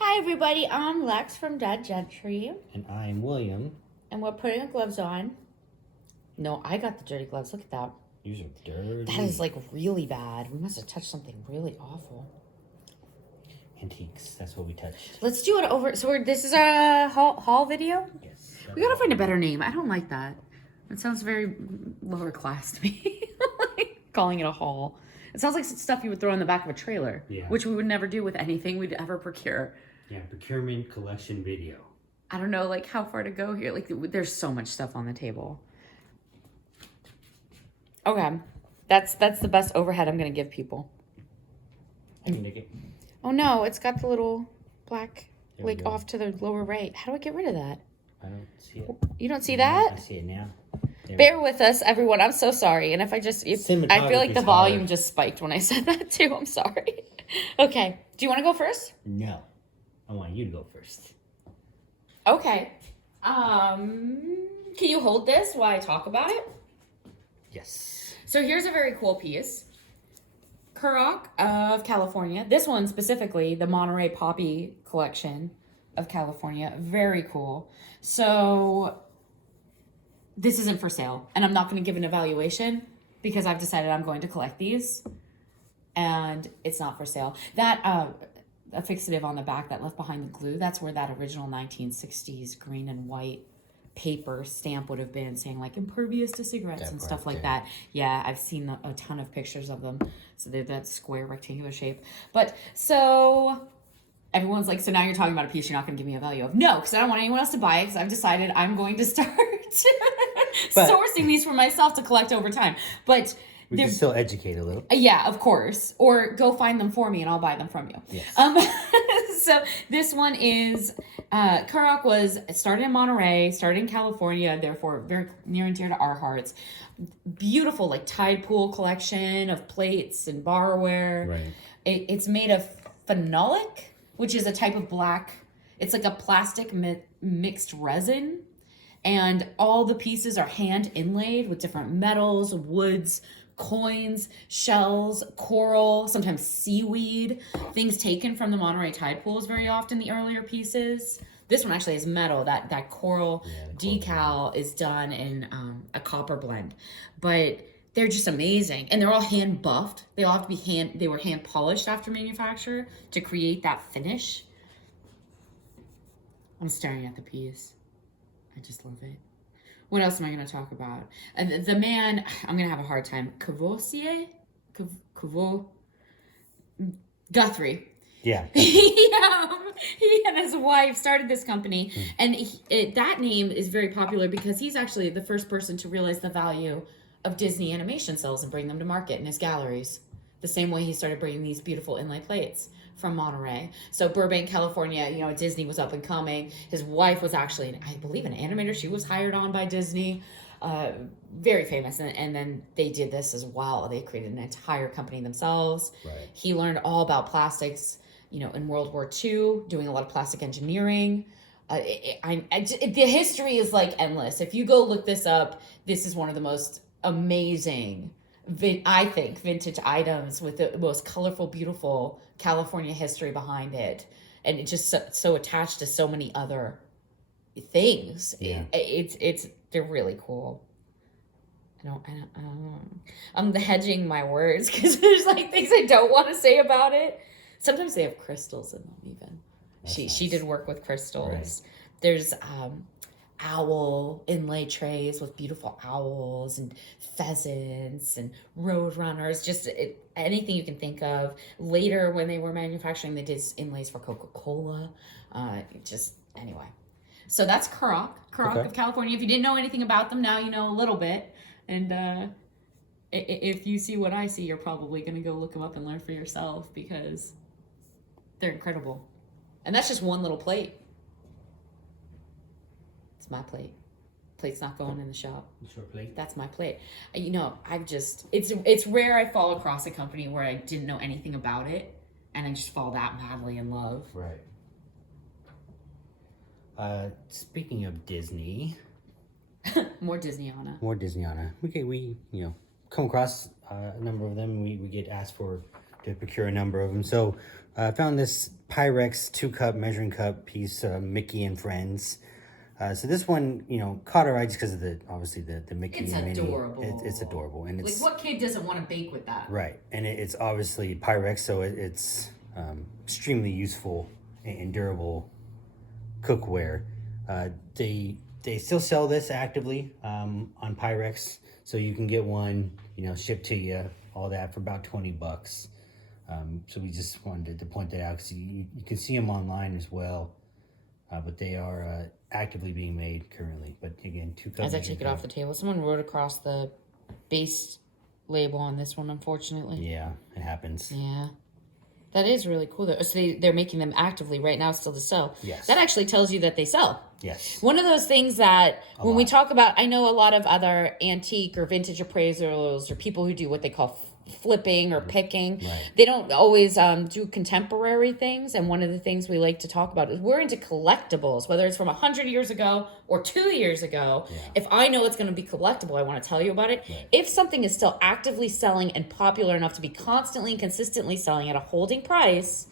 Hi everybody, I'm Lex from Gentry. And I'm William. And we're putting the gloves on. No, I got the dirty gloves. Look at that. These are dirty. That is like really bad. We must have touched something really awful. Antiques, that's what we touched. Let's do it over. So this is a haul video? Yes. We gotta find a better name. I don't like that. It sounds very lower class to me. Like calling it a haul. It sounds like stuff you would throw in the back of a trailer. Yeah. Which we would never do with anything we'd ever procure. Yeah, procurement collection video. I don't know, like, how far to go here. Like, there's so much stuff on the table. Okay. That's the best overhead I'm going to give people. I can take it. Oh, no. It's got the little black, like, go. off to the lower right. How do I get rid of that? I don't see it. You don't see that? I see it now. Bear with us, everyone. I'm so sorry. And if I just... I feel like the volume just spiked when I said that, too. I'm sorry. Okay. Do you want to go first? No. I want you to go first. Okay. Can you hold this while I talk about it? Yes. So here's a very cool piece. Kurok of California. This one specifically, the Monterey Poppy collection of California. Very cool. So this isn't for sale. And I'm not going to give an evaluation because I've decided I'm going to collect these. And it's not for sale. That affixative on the back that left behind the glue, that's where that original 1960s green and white paper stamp would have been, saying like impervious to cigarettes and stuff like that. Yeah, I've seen a ton of pictures of them. So they're that square rectangular shape. But so everyone's like, so now you're talking about a piece you're not going to give me a value of. No, because I don't want anyone else to buy it, because I've decided I'm going to start sourcing these for myself to collect over time. But we can still educate a little. Yeah, of course. Or go find them for me and I'll buy them from you. Yes. So this one is, Kurok was started in Monterey, started in California, therefore very near and dear to our hearts. Beautiful, like tide pool collection of plates and barware. Right. It's made of phenolic, which is a type of black, it's like a plastic mixed resin. And all the pieces are hand inlaid with different metals, woods, coins, shells, coral, sometimes seaweed, things taken from the Monterey tide pools very often, the earlier pieces. This one actually is metal. That coral decal is done in a copper blend. But they're just amazing. And they're all hand buffed. They all have to be they were hand polished after manufacture to create that finish. I'm staring at the piece. I just love it. What else am I going to talk about? The man, I'm going to have a hard time. Guthrie. Yeah. He and his wife started this company. And that name is very popular because he's actually the first person to realize the value of Disney animation cells and bring them to market in his galleries. The same way he started bringing these beautiful inlay plates from Monterey. So Burbank, California, Disney was up and coming. His wife was actually, I believe, an animator. She was hired on by Disney. Very famous. And then they did this as well. They created an entire company themselves. Right. He learned all about plastics, in World War II, doing a lot of plastic engineering. The history is like endless. If you go look this up, this is one of the most amazing, I think, vintage items with the most colorful, beautiful California history behind it. And it's just so attached to so many other things. Yeah. They're really cool. I don't know. I'm hedging my words because there's like things I don't want to say about it. Sometimes they have crystals in them even. She did work with crystals. Right. There's owl inlay trays with beautiful owls and pheasants and road runners, just anything you can think of. Later when they were manufacturing, they did inlays for Coca-Cola. Anyway. So that's Kurok of California. If you didn't know anything about them, now you know a little bit. And if you see what I see, you're probably going to go look them up and learn for yourself because they're incredible. And that's just one little plate. It's my plate. Plate's not going in the shop. It's your plate? That's my plate. It's rare I fall across a company where I didn't know anything about it and I just fall that madly in love. Right. Speaking of Disney. More Disneyana. We come across a number of them. We get asked for to procure a number of them. So I found this Pyrex 2-cup measuring cup piece, Mickey and Friends. So this one, caught our eye just because of obviously the Mickey It's and Minnie. adorable. It's adorable, and it's like what kid doesn't want to bake with that? right, and it's obviously Pyrex, so it's extremely useful and durable cookware. They still sell this actively on Pyrex, so you can get one, shipped to you, all that for about $20. So we just wanted to point that out because you can see them online as well. But they are actively being made currently. But again, 2 cups. As I take it off the table, someone wrote across the base label on this one, unfortunately. Yeah, it happens. Yeah. That is really cool, though. So they're making them actively right now still to sell. Yes. That actually tells you that they sell. Yes. One of those things that when we talk about, I know a lot of other antique or vintage appraisals or people who do what they call flipping or picking. Right. They don't always do contemporary things. And one of the things we like to talk about is we're into collectibles, whether it's from 100 years ago or 2 years ago. Yeah. If I know it's going to be collectible, I want to tell you about it. Right. If something is still actively selling and popular enough to be constantly and consistently selling at a holding price,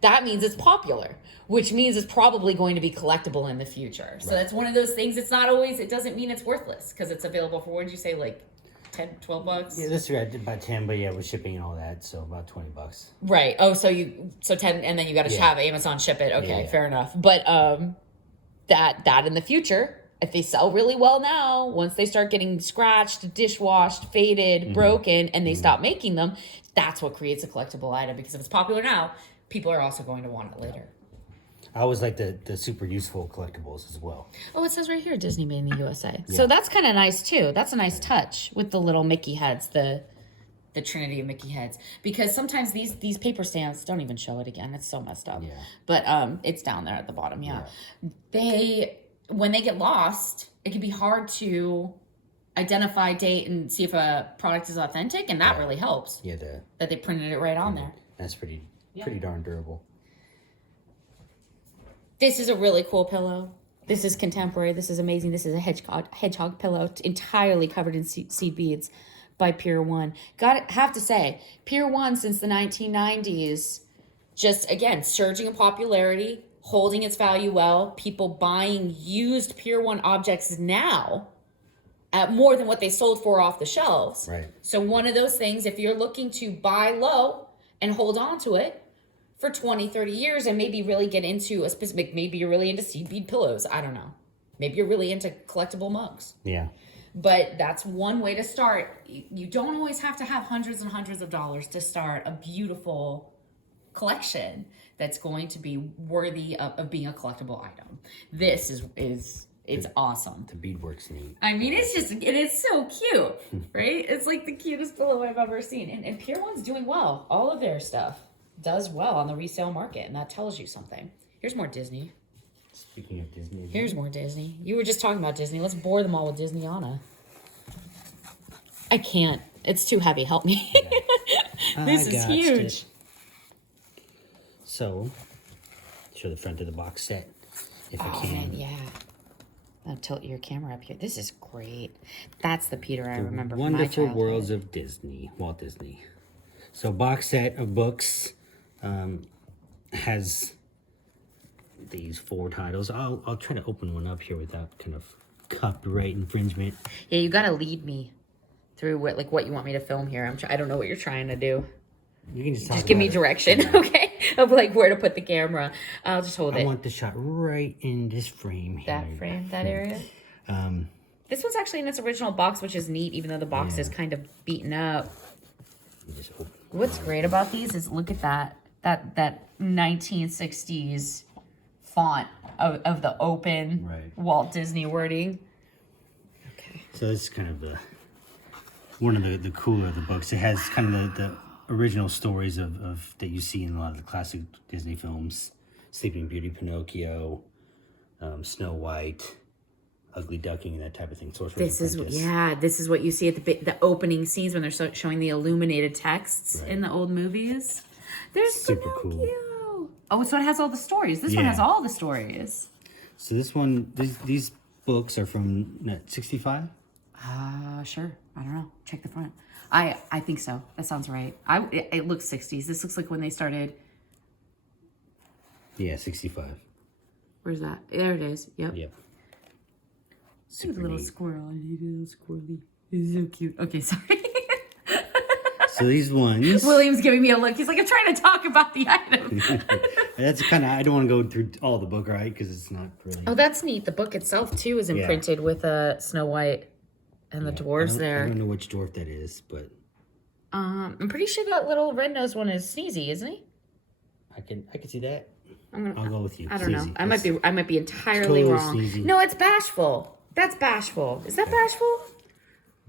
that means it's popular, which means it's probably going to be collectible in the future. So that's one of those things. It's not always, it doesn't mean it's worthless because it's available for, what did you say, like 10, 12 bucks? Yeah, this year I did about 10, but yeah, with shipping and all that, so about $20. Right. Oh, so 10, and then you got to have Amazon ship it. Okay, Yeah. fair enough. But that in the future, if they sell really well now, once they start getting scratched, dishwashed, faded, broken, and they stop making them, that's what creates a collectible item. Because if it's popular now, people are also going to want it later. I always like the super useful collectibles as well. Oh, it says right here, Disney made in the USA. So that's kind of nice too. That's a nice touch with the little Mickey heads, the Trinity of Mickey heads. Because sometimes these paper stamps don't even show it again. It's so messed up. Yeah. But it's down there at the bottom. Yeah. When they get lost, it can be hard to identify date and see if a product is authentic, and that really helps. Yeah, that they printed it right on there. That's pretty darn durable. This is a really cool pillow. This is contemporary. This is amazing. This is a hedgehog pillow entirely covered in seed beads by Pier 1. Have to say, Pier 1 since the 1990s, just again, surging in popularity, holding its value well, people buying used Pier 1 objects now at more than what they sold for off the shelves. Right. So one of those things, if you're looking to buy low and hold on to it for 20, 30 years and maybe really get into a specific, maybe you're really into seed bead pillows. I don't know. Maybe you're really into collectible mugs. Yeah. But that's one way to start. You don't always have to have hundreds and hundreds of dollars to start a beautiful collection that's going to be worthy of being a collectible item. This is awesome. The beadwork's neat. I mean, it is so cute, right? It's like the cutest pillow I've ever seen. And Pier 1's doing well. All of their stuff does well on the resale market, and that tells you something. Here's more Disney. Speaking of Disney. Here's more Disney. You were just talking about Disney. Let's bore them all with Disneyana. I can't. It's too heavy. Help me. This is huge. So, show the front of the box set, if I can. Man, yeah. I'll tilt your camera up here. This is great. That's the Peter I remember from my Wonderful childhood. Worlds of Disney, Walt Disney. So, box set of books has these 4 titles. I'll try to open one up here without kind of copyright infringement. Yeah, you gotta lead me through what you want me to film here. I don't know what you're trying to do. You can Just give me direction, okay? Of where to put the camera. I'll just hold it. I want the shot right in this frame here. That frame, that area. This one's actually in its original box, which is neat, even though the box is kind of beaten up. Just open. What's great about these is look at that 1960s font of the open Walt Disney wording. Okay. So this is kind of one of the cooler of the books. It has kind of the original stories of that you see in a lot of the classic Disney films: Sleeping Beauty, Pinocchio, Snow White, Ugly Duckling, and that type of thing. This is what you see at the opening scenes when they're showing the illuminated texts in the old movies. There's super Pinocchio. Cool. Oh, so it has all the stories. This one has all the stories. So this one, these books are from 65. Sure. I don't know. Check the front. I think so. That sounds right. It looks 60s. This looks like when they started. Yeah, 65. Where's that? There it is. Yep. Yep. Super little squirrel. I need a little squirrely. He's so cute. Okay, sorry. So these ones. William's giving me a look. He's like, I'm trying to talk about the item. That's kind of, I don't want to go through all the book, right? Because it's not really. Oh, that's neat. The book itself, too, is imprinted with a Snow White and the dwarves there. I don't know which dwarf that is, but. I'm pretty sure that little red-nosed one is Sneezy, isn't he? I can see that. I'll go with you. I don't know. I might be entirely totally wrong. Sneezy. No, it's Bashful. That's Bashful. Is that Bashful?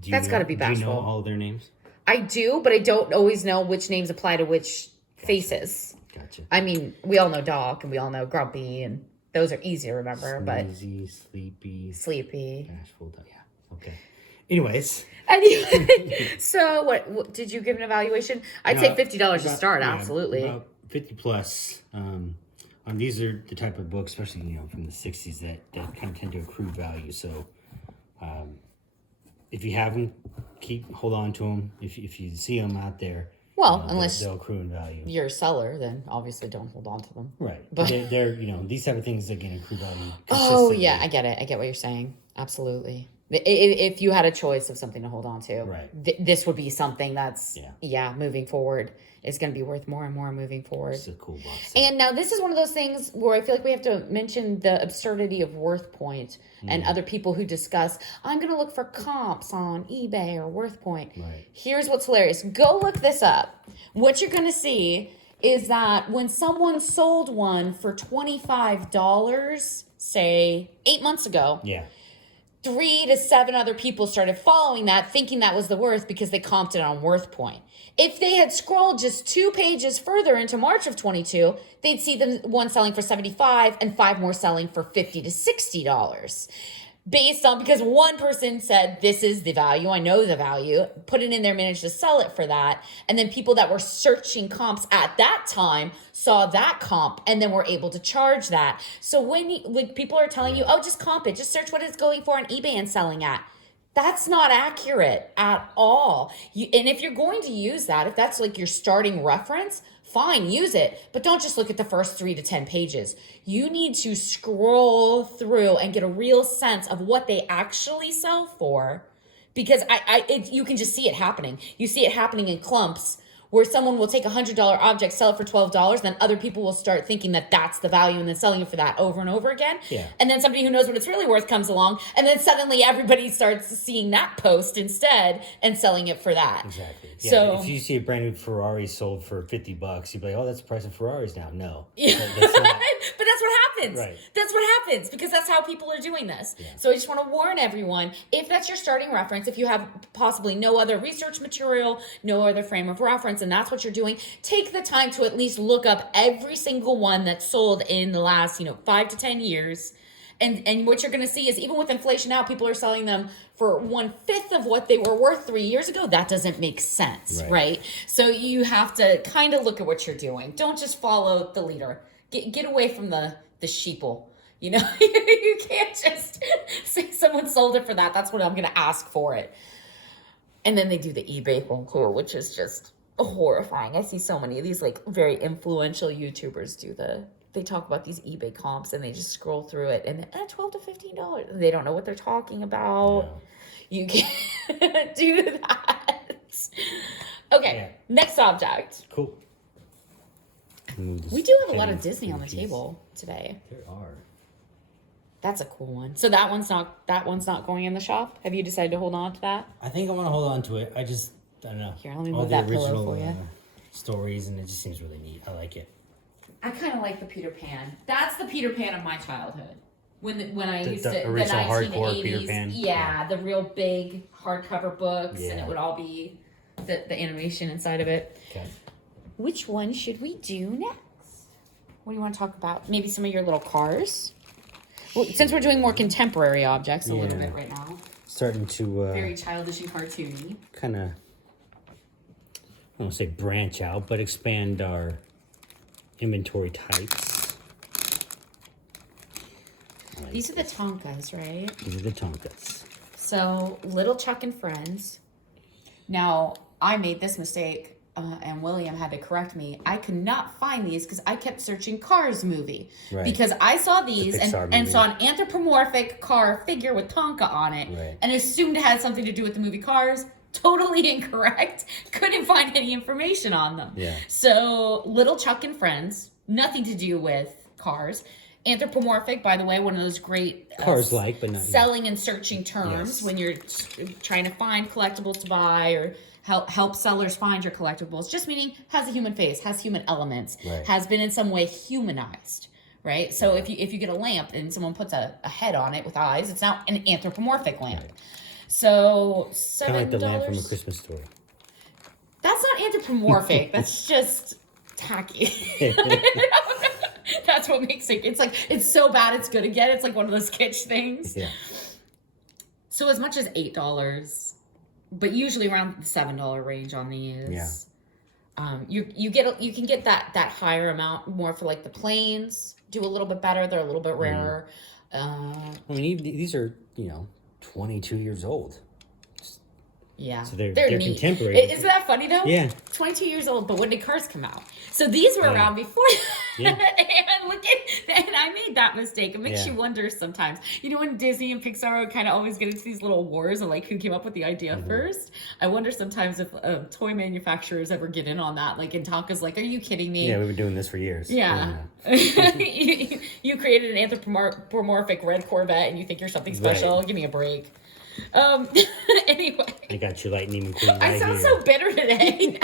That's got to be Bashful. Do you know all their names? I do, but I don't always know which names apply to which faces. Gotcha. I mean, we all know Doc and we all know Grumpy, and those are easy to remember. Sneezy, Sleepy. Bashful. Yeah. Okay. Anyways. So what did you give an evaluation? I'd say $50 to start. Absolutely. About 50 plus. These are the type of books, especially from the 60s, that kind of tend to accrue value. So, if you have them, hold on to them. If you see them out there, unless they'll accrue in value. You're a seller, then obviously don't hold on to them. Right, but they're these type of things that can accrue value. Oh yeah, I get it. I get what you're saying. Absolutely. If you had a choice of something to hold on to, right, this would be something that's moving forward. It's going to be worth more and more moving forward. It's a cool box. And now this is one of those things where I feel like we have to mention the absurdity of WorthPoint and other people who discuss, I'm going to look for comps on eBay or WorthPoint. Right. Here's what's hilarious. Go look this up. What you're going to see is that when someone sold one for $25, say 8 months ago, 3 to 7 other people started following that, thinking that was the worth because they comped it on WorthPoint. If they had scrolled just 2 pages further into March of 22, they'd see them one selling for $75 and 5 more selling for $50 to $60. Based on, because one person said, this is the value, I know the value, put it in there, managed to sell it for that. And then people that were searching comps at that time saw that comp and then were able to charge that. So when people are telling you, oh, just comp it, just search what it's going for on eBay and selling at. That's not accurate at all. And if you're going to use that, if that's like your starting reference, fine, use it. But don't just look at the first 3 to 10 pages. You need to scroll through and get a real sense of what they actually sell for. Because you can just see it happening. You see it happening in clumps where someone will take a $100 object, sell it for $12, then other people will start thinking that that's the value and then selling it for that over and over again. Yeah. And then somebody who knows what it's really worth comes along, and then suddenly everybody starts seeing that post instead and selling it for that. Exactly. Yeah, so if you see a brand new Ferrari sold for $50, you'd be like, oh, that's the price of Ferraris now. No. Yeah. That's not. But that's what happens. Right. That's what happens because that's how people are doing this. Yeah. So I just want to warn everyone, if that's your starting reference, if you have possibly no other research material, no other frame of reference, and that's what you're doing, take the time to at least look up every single one that's sold in the last, 5 to 10 years. And what you're going to see is even with inflation now, people are selling them for 1/5 of what they were worth 3 years ago. That doesn't make sense, right? So you have to kind of look at what you're doing. Don't just follow the leader. Get away from the sheeple. You can't just say someone sold it for that. That's what I'm going to ask for it. And then they do the eBay thing too, which is just horrifying. I see so many of these like very influential YouTubers they talk about these eBay comps and they just scroll through it and $12 to $15. They don't know what they're talking about. Yeah. You can't do that. Okay, next object. Cool. We do have a lot of Disney on the table today. There are. That's a cool one. So that one's not going in the shop? Have you decided to hold on to that? I think I want to hold on to it. I don't know. Here, let me move that pillow for you. Stories, and it just seems really neat. I like it. I kind of like the Peter Pan. That's the Peter Pan of my childhood. When I used the to original the 1980s, hardcore Peter Pan. Yeah, the real big hardcover books, Yeah. and it would all be the animation inside of it. Okay. Which one should we do next? What do you want to talk about? Maybe some of your little cars. Well, since we're doing more contemporary objects a little bit right now. Starting to very childish and cartoony. Kind of, I don't want to say branch out, but expand our inventory types. These are the Tonkas, right? These are the Tonkas. So, Little Chuck and Friends. Now, I made this mistake. And William had to correct me. I could not find these because I kept searching Cars movie. Right. Because I saw these and saw an anthropomorphic car figure with Tonka on it, right, and assumed it had something to do with the movie Cars. Totally incorrect. Couldn't find any information on them. Yeah. So Little Chuck and Friends, nothing to do with Cars. Anthropomorphic, by the way, one of those great Cars-like, but not selling and searching terms when you're trying to find collectibles to buy or help sellers find your collectibles. Just meaning has a human face, has human elements, has been in some way humanized, right? So if you get a lamp and someone puts a head on it with eyes, it's now an anthropomorphic lamp. Right. So $7. Kind of like the lamp from A Christmas Story. That's not anthropomorphic. That's just tacky. That's what makes it. It's like it's so bad it's good again. It's like one of those kitsch things. Yeah. So as much as $8, but usually around the $7 range on these. Yeah. You can get that higher amount more for like the planes. Do a little bit better. They're a little bit rarer. I mean, these are 22 years old. Yeah. So they're neat. contemporary. Isn't that funny though? Yeah. 22 years old, but when did Cars come out? So these were around before. Yeah. And and I made that mistake. It makes you wonder sometimes. You know, when Disney and Pixar kind of always get into these little wars of like who came up with the idea first. I wonder sometimes if toy manufacturers ever get in on that. Like, and Tonka's like, "Are you kidding me?" Yeah, we've been doing this for years. Yeah. You created an anthropomorphic red Corvette, and you think you're something special. Right. Give me a break. Anyway, I got your Lightning McQueen. I sound so bitter today.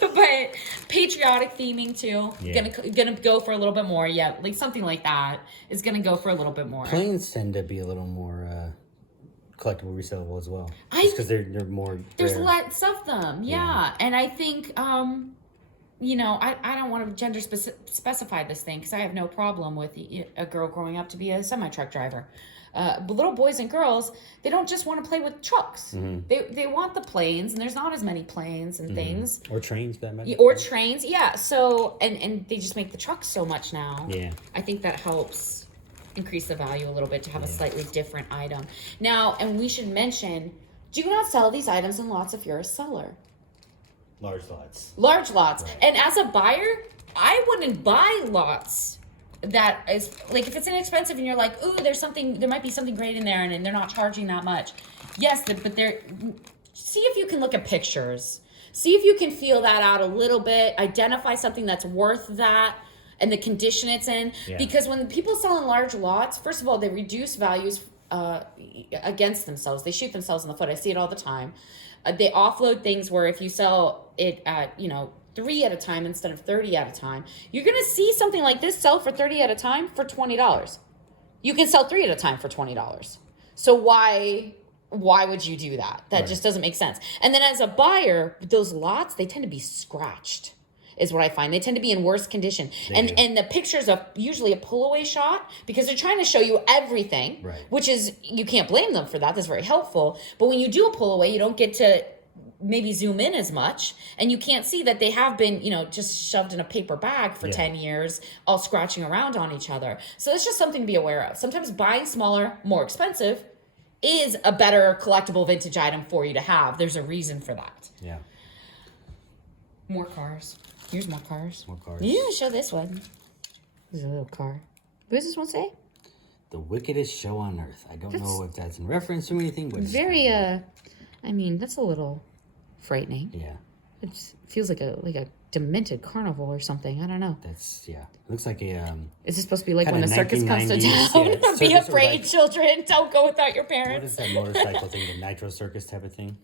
But patriotic theming too. Yeah. Gonna go for a little bit more. Yeah, like something like that is gonna go for a little bit more. Planes tend to be a little more collectible, resellable as well. Just because they're more. There's rare. lots of them. Yeah, and I think I don't want to gender specify this thing because I have no problem with a girl growing up to be a semi-truck driver. But little boys and girls, they don't just want to play with trucks. Mm-hmm. They want the planes, and there's not as many planes and things. Or trains, that might. Or trains, yeah. So, and they just make the trucks so much now. Yeah. I think that helps increase the value a little bit to have a slightly different item. Now, and we should mention, do not sell these items in lots if you're a seller. Large lots. Large lots. Right. And as a buyer, I wouldn't buy lots that is like if it's inexpensive and you're like, ooh, there might be something great in there and they're not charging that much. Yes, but see if you can look at pictures. See if you can feel that out a little bit. Identify something that's worth that and the condition it's in. Yeah. Because when people sell in large lots, first of all, they reduce values against themselves. They shoot themselves in the foot. I see it all the time. They offload things where if you sell it at, 3 at a time instead of 30 at a time, you're going to see something like this sell for 30 at a time for $20. You can sell 3 at a time for $20. So why would you do that? That just doesn't make sense. And then as a buyer, those lots, they tend to be scratched is what I find. They tend to be in worse condition. And the pictures are usually a pull-away shot because they're trying to show you everything, which is, you can't blame them for that. That's very helpful. But when you do a pull-away, you don't get to maybe zoom in as much, and you can't see that they have been, just shoved in a paper bag for 10 years, all scratching around on each other. So it's just something to be aware of. Sometimes buying smaller, more expensive is a better collectible vintage item for you to have. There's a reason for that. Yeah. More cars. Here's more cars. More cars. You didn't show this one. This is a little car. What does this one say? The wickedest show on earth. I don't know if that's in reference to anything, but very that's a little frightening. Yeah. It feels like a demented carnival or something. I don't know. It looks like a Is this supposed to be like when a circus comes to town? Be afraid, children. Don't go without your parents. What is that motorcycle thing? The Nitro Circus type of thing?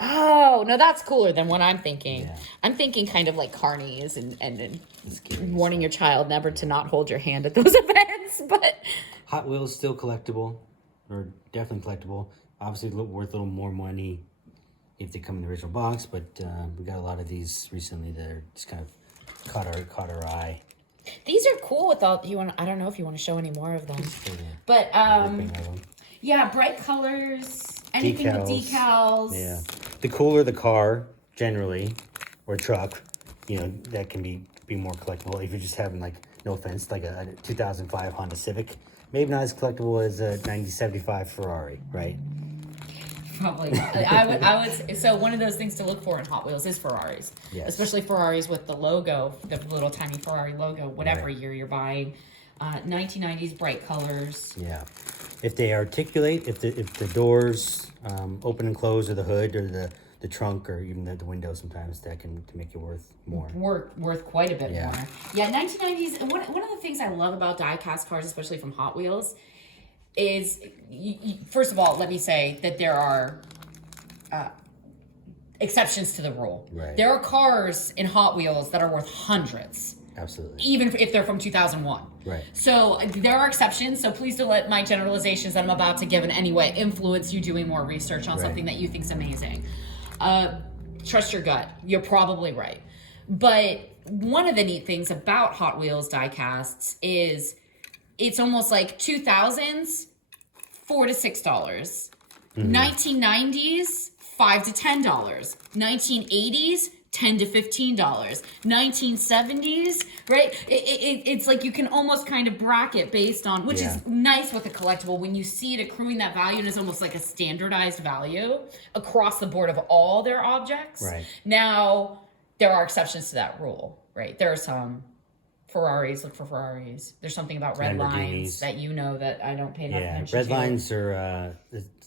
Oh, no, that's cooler than what I'm thinking. Yeah. I'm thinking kind of like carnies and warning your child never to not hold your hand at those events. But Hot Wheels still collectible, or definitely collectible. Obviously worth a little more money if they come in the original box, but we got a lot of these recently that are just kind of caught our eye. These are cool with all I don't know if you want to show any more of them. But yeah, bright colors, anything with decals. Yeah. The cooler the car, generally, or truck, that can be more collectible. If you're just having, like, no offense, like a 2005 Honda Civic, maybe not as collectible as a 1975 Ferrari, right? Probably. I would. So one of those things to look for in Hot Wheels is Ferraris, Yes. especially Ferraris with the logo, the little tiny Ferrari logo, whatever Right. year you're buying. 1990s bright colors. Yeah. If they articulate, if the doors open and close, or the hood, or the trunk, or even the window, sometimes that can make it worth more. Worth quite a bit Yeah. more. Yeah, 1990s. One of the things I love about die-cast cars, especially from Hot Wheels, is first of all, let me say that there are exceptions to the rule. Right. There are cars in Hot Wheels that are worth hundreds, Absolutely. even if they're from 2001. Right. So there are exceptions. So please don't let my generalizations that I'm about to give in any way influence you doing more research on Right. something that you think is amazing. Trust your gut. You're probably right. But one of the neat things about Hot Wheels diecasts is it's almost like 2000s, $4 to $6. 1990s, $5 to $10. 1980s, $10 to $15. 1970s, right? It's like you can almost kind of bracket based on, which is nice with a collectible when you see it accruing that value, and it's almost like a standardized value across the board of all their objects. Right. Now, there are exceptions to that rule, right? There are some Ferraris, look for Ferraris. There's something about red lines that you know that I don't pay enough attention to. Red lines are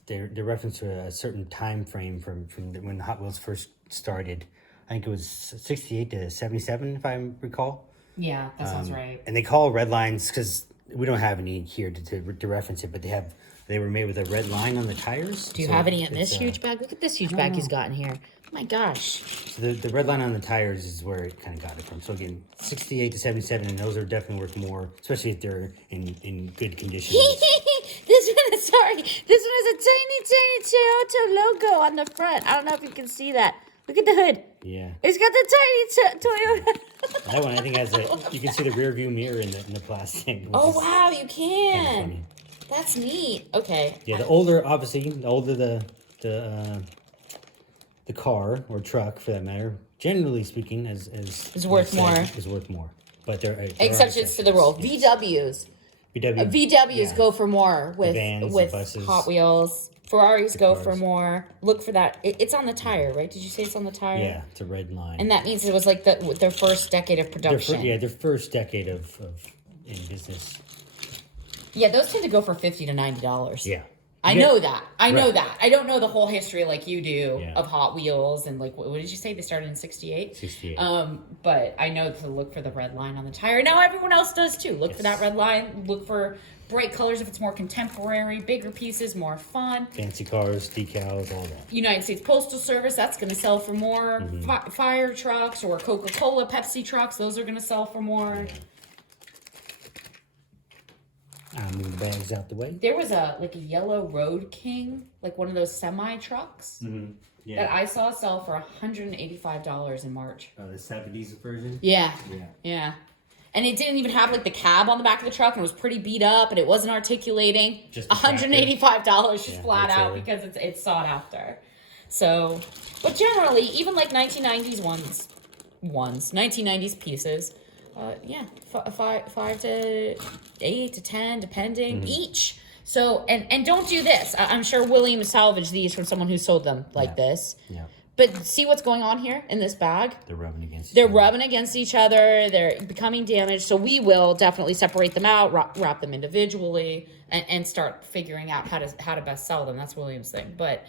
they're reference to a certain time frame from when Hot Wheels first started. I think it was 68 to 77, if I recall. Yeah, that sounds right. And they call red lines because we don't have any here to reference it, but they were made with a red line on the tires. Do you have any in this huge bag? Look at this huge bag he's got in here. Oh my gosh. So the red line on the tires is where it kind of got it from. So again, 68 to 77, and those are definitely worth more, especially if they're in good condition. This one is a tiny Toyota logo on the front. I don't know if you can see that. Look at the hood. Yeah. It's got the tiny Toyota. That one, I think, you can see the rear view mirror in the plastic. Oh, wow, you can. Funny. That's neat. Okay. Yeah, the older the car or truck, for that matter, generally speaking, is worth more. Is worth more. But there are Exceptions to the rule. Yes. VWs go for more with vans, with buses, Hot Wheels. Ferraris go cars. for more. Look for that. It's on the tire, right? Did you say it's on the tire? Yeah, it's a red line. And that means it was like their first decade of production. Their first decade of in business. Yeah, those tend to go for $50 to $90. Yeah. I know that. I know Right. that. I don't know the whole history like you do Yeah. of Hot Wheels and like what did you say they started in 68? 68. But I know to look for the red line on the tire. Now everyone else does too. Look for that red line. Look for bright colors if it's more contemporary, bigger pieces, more fun. Fancy cars, decals, all that. United States Postal Service, that's going to sell for more. Fire trucks or Coca-Cola, Pepsi trucks, those are going to sell for more. Move the bags out the way. There was a yellow Road King, like one of those semi trucks that I saw sell for $185 in March. The 70s version. Yeah. And it didn't even have like the cab on the back of the truck, and it was pretty beat up, and it wasn't articulating. Just $185 just flat out totally. because it's sought after. So, but generally, even like 1990s 1990s pieces, $5 to $8 to $10, depending each. So, and don't do this. I'm sure William salvaged these from someone who sold them like this. Yeah. But see what's going on here in this bag? They're rubbing against each other. They're becoming damaged. So we will definitely separate them out, wrap them individually, and start figuring out how to best sell them. That's William's thing. But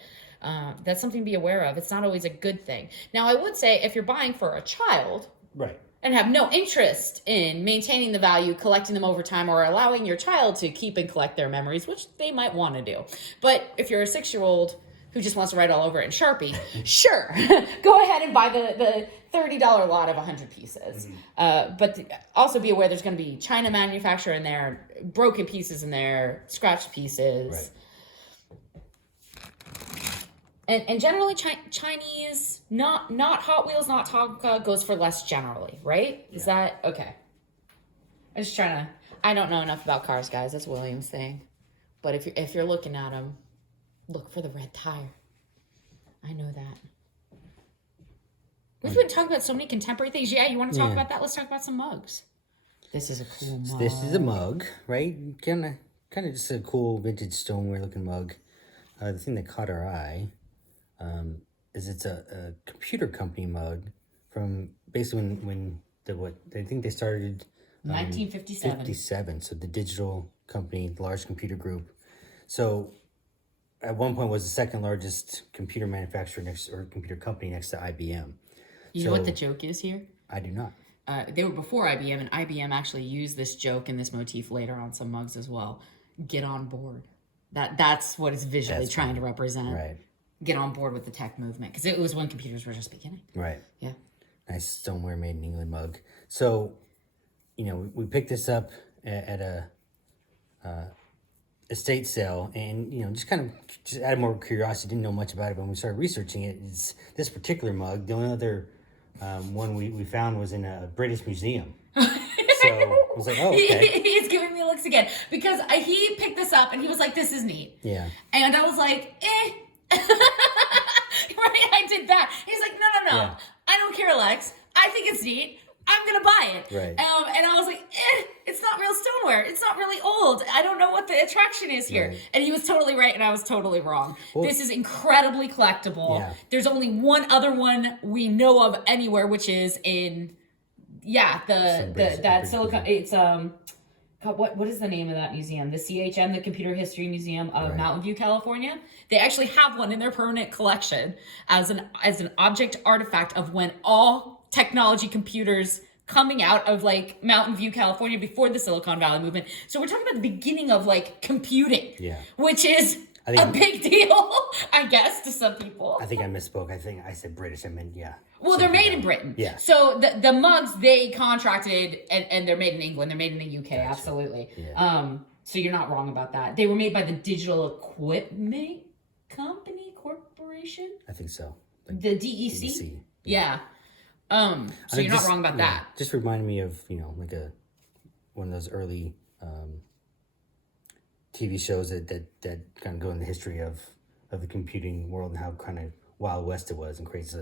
that's something to be aware of. It's not always a good thing. Now, I would say if you're buying for a child, Right. and have no interest in maintaining the value, collecting them over time, or allowing your child to keep and collect their memories, which they might want to do. But if you're a 6-year-old who just wants to write all over it in Sharpie, sure, go ahead and buy the $30 lot of 100 pieces. But also be aware there's going to be China manufacturer in there, broken pieces in there, scratched pieces. Right. And generally, Chinese, not Hot Wheels, not Tonka, goes for less generally, right? Is that okay? I'm just trying to. I don't know enough about cars, guys. That's William's thing. But if you're looking at them, look for the red tire. I know that. We've been talking about so many contemporary things. Yeah, you want to talk about that? Let's talk about some mugs. This is a cool mug. This is a mug, right? Kind of just a cool vintage stoneware looking mug. the thing that caught our eye is it's a computer company mug from basically when I think they started 1957. 57. So the digital company, the large computer group. So at one point was the second largest computer manufacturer computer company next to IBM. You know what the joke is here? I do not. They were before IBM, and IBM actually used this joke and this motif later on some mugs as well. Get on board. That's what it's visually trying to represent. Right. Get on board with the tech movement, because it was when computers were just beginning. Right. Yeah. Nice stoneware made in England mug. So, we picked this up at a estate sale, and just out of more curiosity, didn't know much about it, but when we started researching it, it's this particular mug. The only other one we found was in a British museum. So I was like, oh, okay. He's giving me looks again, because he picked this up and he was like, this is neat. Yeah. And I was like, right, I did that. He's like, no. Yeah. I don't care, Lex. I think it's neat. I'm going to buy it. Right. And I was like, it's not real stoneware. It's not really old. I don't know what the attraction is here. Right. And he was totally right, and I was totally wrong. Well, this is incredibly collectible. Yeah. There's only one other one we know of anywhere, which is in, that silicon. It's, what is the name of that museum? The CHM, the Computer History Museum of Mountain View, California. They actually have one in their permanent collection as an object artifact of when all technology computers coming out of like Mountain View, California before the Silicon Valley movement. So we're talking about the beginning of like computing, which is a big deal, I guess, to some people. I think I misspoke. I think I said British. I meant, Well, they're made in Britain. Yeah. So the mugs they contracted, and they're made in England. They're made in the UK, absolutely. Yeah. So you're not wrong about that. They were made by the Digital Equipment Corporation. I think so. Like the DEC. DEC. Yeah. So you're not wrong about that. Just reminded me of, like one of those early TV shows that kind of go in the history of the computing world and how kind of Wild West it was and crazy.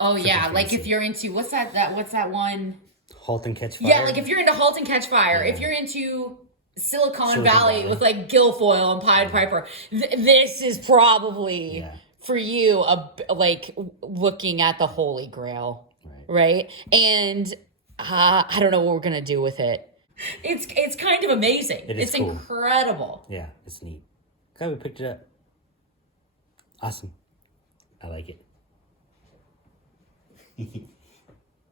Oh yeah, like if you're into what's that one? Halt and Catch Fire. Yeah, like if you're into Halt and Catch Fire, if you're into Silicon Valley with like Guilfoyle and Pied Piper, this is probably for you like looking at the Holy Grail, right? And I don't know what we're gonna do with it. It's kind of amazing. It's cool. Incredible. Yeah, it's neat. Glad we picked it up. Awesome. I like it.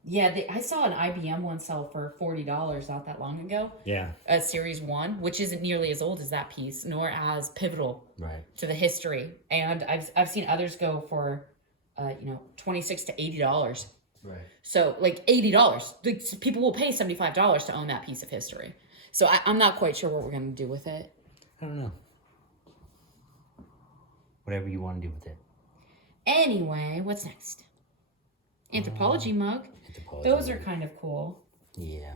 Yeah, I saw an IBM one sell for $40 not that long ago. Yeah. Series 1, which isn't nearly as old as that piece, nor as pivotal to the history. And I've seen others go for, $26 to $80. Right. So like $80. People will pay $75 to own that piece of history. So I'm not quite sure what we're going to do with it. I don't know. Whatever you want to do with it. Anyway, what's next? Anthropology mug. Those are kind of cool. Yeah.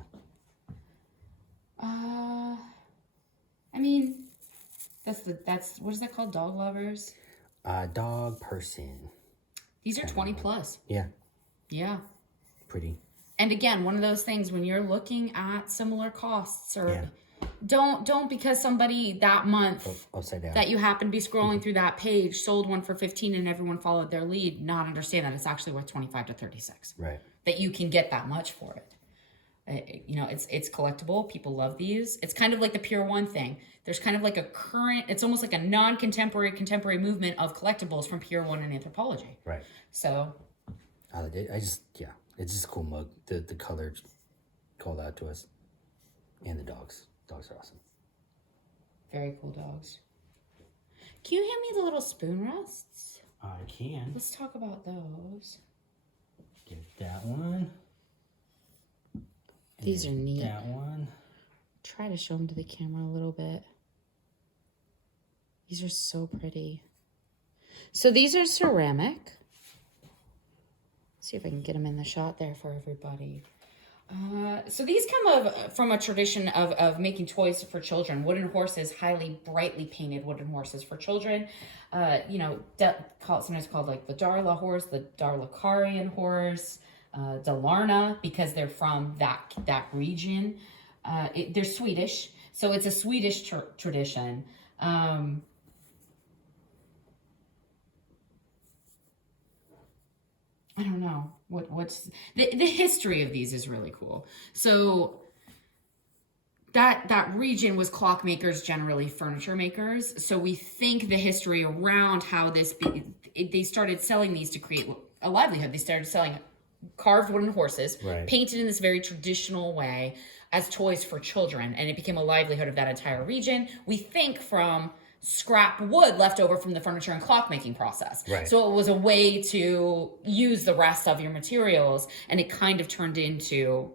I mean, that's what is that called? Dog lovers? Dog person. These are 20 plus. Yeah. Yeah. Pretty. And again, one of those things when you're looking at similar costs or don't because somebody that month that you happen to be scrolling through that page sold one for 15 and everyone followed their lead, not understand that it's actually worth 25 to 36. Right. That you can get that much for it. It's collectible. People love these. It's kind of like the Pure One thing. There's kind of like a current, it's almost like a contemporary movement of collectibles from Pure One and Anthropology. Right. So. it's just a cool mug. The color called out to us. And the dogs. Dogs are awesome. Very cool dogs. Can you hand me the little spoon rests? I can. Let's talk about those. Get that one. These are neat. That one. Try to show them to the camera a little bit. These are so pretty. So these are ceramic. Let's see if I can get them in the shot there for everybody. So these come from a tradition of making toys for children. Wooden horses, highly brightly painted wooden horses for children. Sometimes called like the Darla horse, the Darlakarian horse, Dalarna, because they're from that region. They're Swedish, so it's a Swedish tradition. I don't know what's the history of these is really cool. So that region was clockmakers, generally furniture makers. So we think the history around how they started selling these to create a livelihood. They started selling carved wooden horses, Right. painted in this very traditional way as toys for children, and it became a livelihood of that entire region. We think from scrap wood left over from the furniture and clockmaking process. Right. So it was a way to use the rest of your materials, and it kind of turned into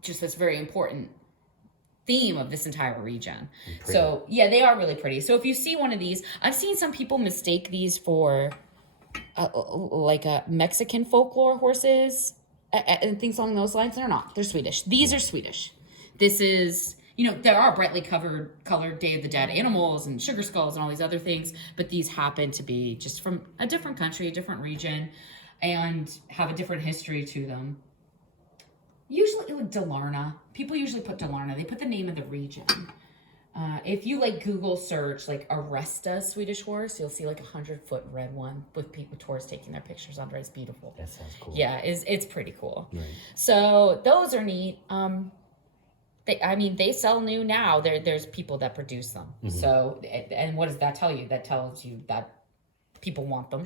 just this very important theme of this entire region. So yeah, they are really pretty. So if you see one of these, I've seen some people mistake these for like a Mexican folklore horses and things along those lines. They're not. They're Swedish. These are Swedish. This is, there are brightly colored Day of the Dead animals and sugar skulls and all these other things, but these happen to be just from a different country, a different region, and have a different history to them. Usually, like Dalarna. People usually put Dalarna. They put the name of the region. If you Google search Aresta Swedish horse, you'll see 100-foot red one with tourists taking their pictures under. It's beautiful. That sounds cool. Yeah, it's pretty cool. Right. So those are neat. They sell new now. There's people that produce them. Mm-hmm. So, and what does that tell you? That tells you that people want them.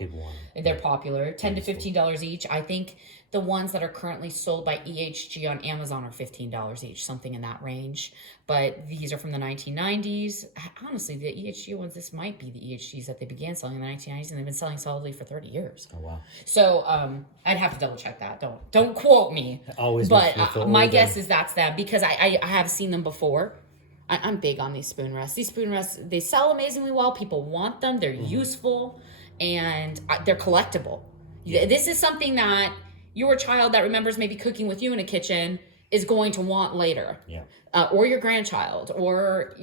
They're popular. $10 to $15 each. I think the ones that are currently sold by EHG on Amazon are $15 each, something in that range. But these are from the 1990s. Honestly, the EHG ones, this might be the EHGs that they began selling in the 1990s, and they've been selling solidly for 30 years. Oh, wow. So I'd have to double check that. Don't quote me. Always. But my guess is that's them, because I have seen them before. I'm big on these spoon rests. These spoon rests, they sell amazingly well. People want them. They're useful. And they're collectible. Yeah. This is something that your child that remembers maybe cooking with you in a kitchen is going to want later. Yeah. Or your grandchild, or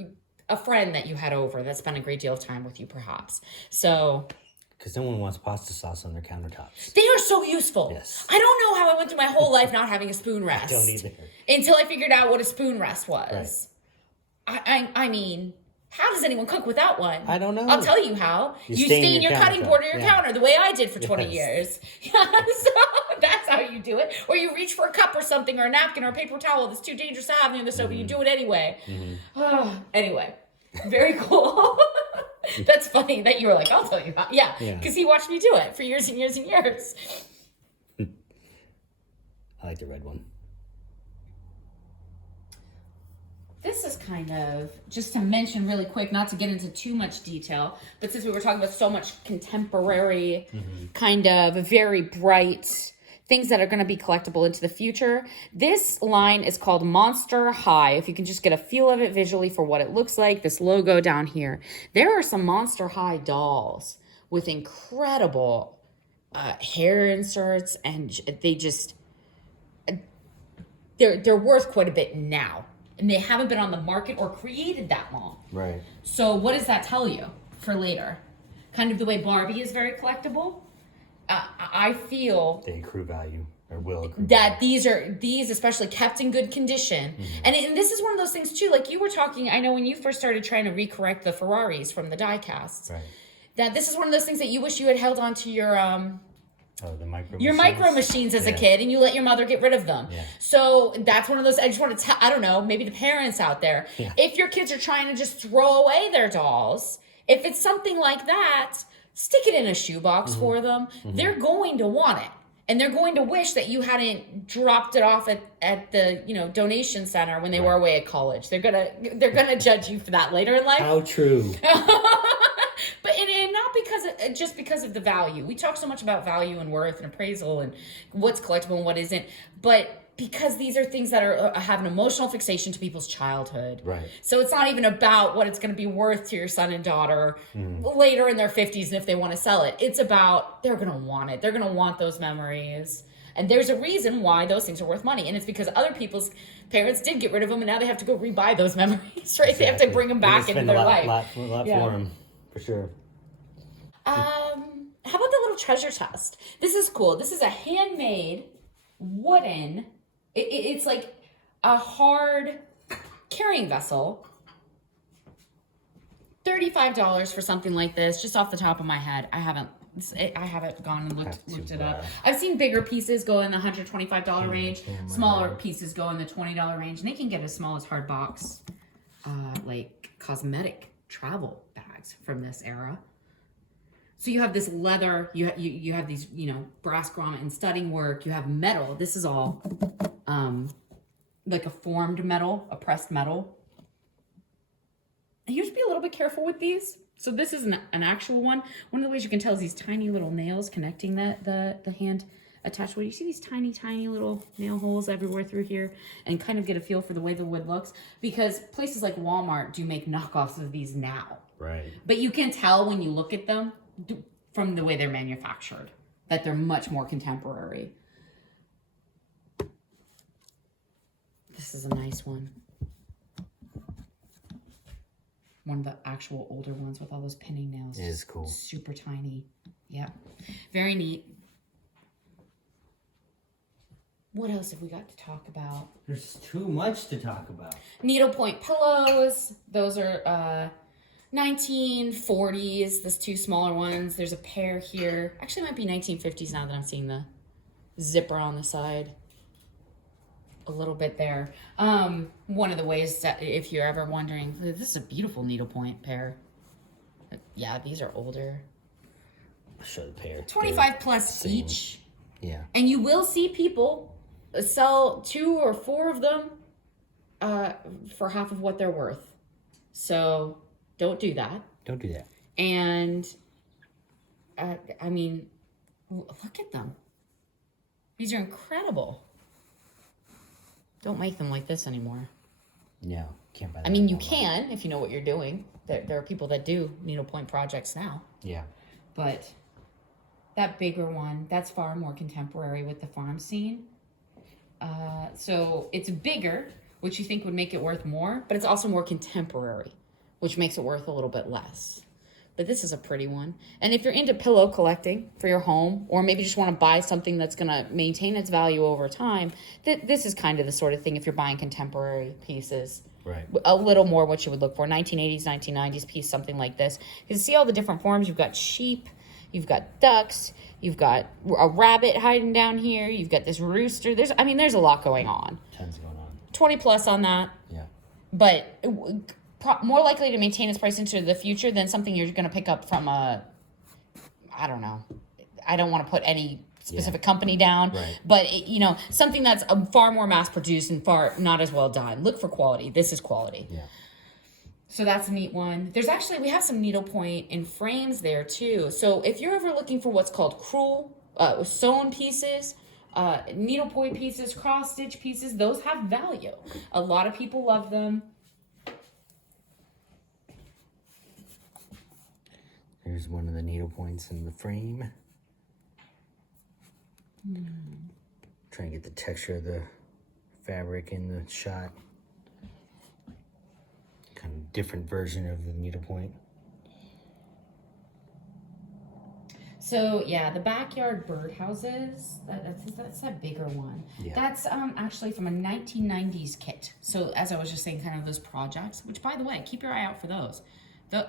a friend that you had over that spent a great deal of time with you, perhaps. So. Because no one wants pasta sauce on their countertops. They are so useful. Yes. I don't know how I went through my whole life not having a spoon rest. I don't either. Until I figured out what a spoon rest was. Right. I mean, how does anyone cook without one? I don't know. I'll tell you how. You stain your cutting board or your counter the way I did for 20 years. So that's how you do it. Or you reach for a cup or something, or a napkin or a paper towel that's too dangerous to have near the stove, but you do it anyway. Mm-hmm. Anyway, very cool. That's funny that you were like, I'll tell you how. Yeah, because he watched me do it for years and years and years. I like the red one. This is kind of, just to mention really quick, not to get into too much detail, but since we were talking about so much contemporary, kind of very bright things that are going to be collectible into the future, this line is called Monster High. If you can just get a feel of it visually for what it looks like, this logo down here. There are some Monster High dolls with incredible hair inserts, and they're worth quite a bit now. And they haven't been on the market or created that long. Right. So what does that tell you for later? Kind of the way Barbie is very collectible. I feel they accrue value, or will accrue that value. These especially kept in good condition. Mm-hmm. And this is one of those things too, like you were talking, I know when you first started trying to recorrect the Ferraris from the die casts, right, that this is one of those things that you wish you had held on to your micro machines as a kid, and you let your mother get rid of them. Yeah. So that's one of those, I just want to tell, I don't know, maybe the parents out there, if your kids are trying to just throw away their dolls, if it's something like that, stick it in a shoebox for them. Mm-hmm. They're going to want it. And they're going to wish that you hadn't dropped it off at the donation center when they were away at college. They're gonna judge you for that later in life. How true. But and not just because of the value. We talk so much about value and worth and appraisal and what's collectible and what isn't, but because these are things that have an emotional fixation to people's childhood. Right. So it's not even about what it's going to be worth to your son and daughter later in their 50s and if they want to sell it. It's about they're going to want it. They're going to want those memories. And there's a reason why those things are worth money. And it's because other people's parents did get rid of them, and now they have to go rebuy those memories, right? Exactly. They have to bring them back into their life. A lot for them, for sure. How about the little treasure chest? This is cool. This is a handmade wooden, it's like a hard carrying vessel. $35 for something like this, just off the top of my head. I haven't I haven't gone and looked it up. bad. I've seen bigger pieces go in the $125 range, smaller pieces go in the $20 range, and they can get as small as hard box, like cosmetic travel bags from this era. So you have this leather, you have these, brass grommet and studding work, you have metal. This is all like a formed metal, a pressed metal. You have to be a little bit careful with these. So this is an actual one. One of the ways you can tell is these tiny little nails connecting the hand attached wood. You see these tiny, tiny little nail holes everywhere through here, and kind of get a feel for the way the wood looks, because places like Walmart do make knockoffs of these now. Right. But you can tell when you look at them from the way they're manufactured that they're much more contemporary. This is a nice one. One of the actual older ones with all those pinning nails. It is cool. Super tiny. Yeah. Very neat. What else have we got to talk about? There's too much to talk about. Needlepoint pillows. Those are 1940s. There's two smaller ones. There's a pair here. Actually, it might be 1950s now that I'm seeing the zipper on the side. A little bit there. One of the ways that, if you're ever wondering, this is a beautiful needlepoint pair. Yeah, these are older. I'll show the pair. 25 plus each. Yeah. And you will see people sell 2 or 4 of them for half of what they're worth. So don't do that. Don't do that. And I mean, look at them. These are incredible. Don't make them like this anymore. No, can't buy that. I mean, you can if you know what you're doing. There are people that do needlepoint projects now. Yeah. But that bigger one, that's far more contemporary with the farm scene. So it's bigger, which you think would make it worth more, but it's also more contemporary, which makes it worth a little bit less. But this is a pretty one. And if you're into pillow collecting for your home, or maybe just want to buy something that's going to maintain its value over time, this is kind of the sort of thing if you're buying contemporary pieces. Right. A little more what you would look for. 1980s, 1990s piece, something like this. You can see all the different forms. You've got sheep, you've got ducks, you've got a rabbit hiding down here, you've got this rooster. There's a lot going on. Tons going on. 20 plus on that. Yeah. But more likely to maintain its price into the future than something you're going to pick up from I don't know. I don't want to put any specific company down, right. But something that's far more mass produced and far not as well done. Look for quality. This is quality. Yeah. So that's a neat one. We have some needlepoint in frames there too. So if you're ever looking for what's called crewel, sewn pieces, needlepoint pieces, cross stitch pieces, those have value. A lot of people love them. There's one of the needle points in the frame. Try and get the texture of the fabric in the shot. Kind of different version of the needlepoint. So yeah, the backyard birdhouses, that's that bigger one. Yeah. That's actually from a 1990s kit. So as I was just saying, kind of those projects, which by the way, keep your eye out for those.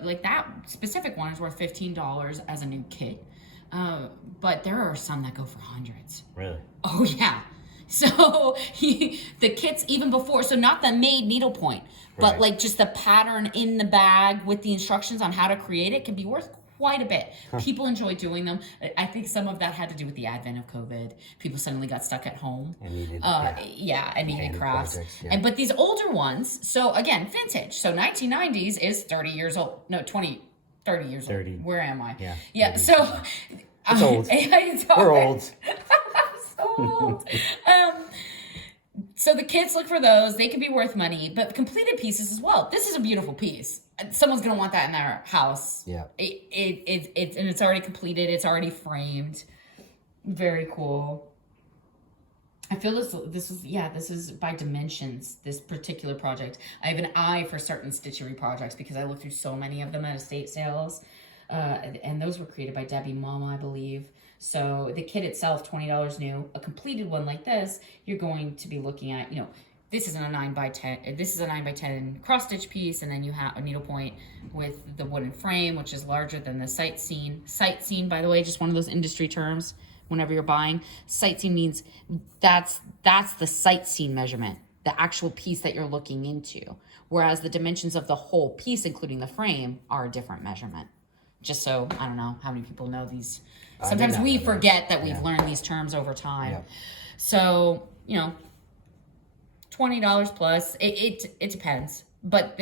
Like that specific one is worth $15 as a new kit. But there are some that go for hundreds. Really? Oh yeah. So the kits even before, so not the made needlepoint, but like just the pattern in the bag with the instructions on how to create it can be worth quite a bit. People enjoy doing them. I think some of that had to do with the advent of COVID. People suddenly got stuck at home. And needed, and needed crafts. Projects, yeah. But these older ones, so again, vintage. So 1990s is 30 years old. No, 30 years 30. old. Where am I? Yeah. Yeah, so... It's old. It's We're old. So old. So the kits, look for those. They can be worth money, but completed pieces as well. This is a beautiful piece. Someone's gonna want that in their house. Yeah. It's already completed. It's already framed. Very cool. I feel this is by dimensions. This particular project. I have an eye for certain stitchery projects because I look through so many of them at estate sales, and those were created by Debbie Mama, I believe. So the kit itself, $20 new. A completed one like this, you're going to be looking at, this isn't a 9x10. This is a 9x10 cross stitch piece, and then you have a needlepoint with the wooden frame, which is larger than the sight seam. Sight seam, by the way, just one of those industry terms. Whenever you're buying, sight seam means that's the sight seam measurement, the actual piece that you're looking into. Whereas the dimensions of the whole piece, including the frame, are a different measurement. Just so, I don't know how many people know these. Sometimes we forget that we've learned these terms over time. Yeah. So, you know, $20 plus, it depends. But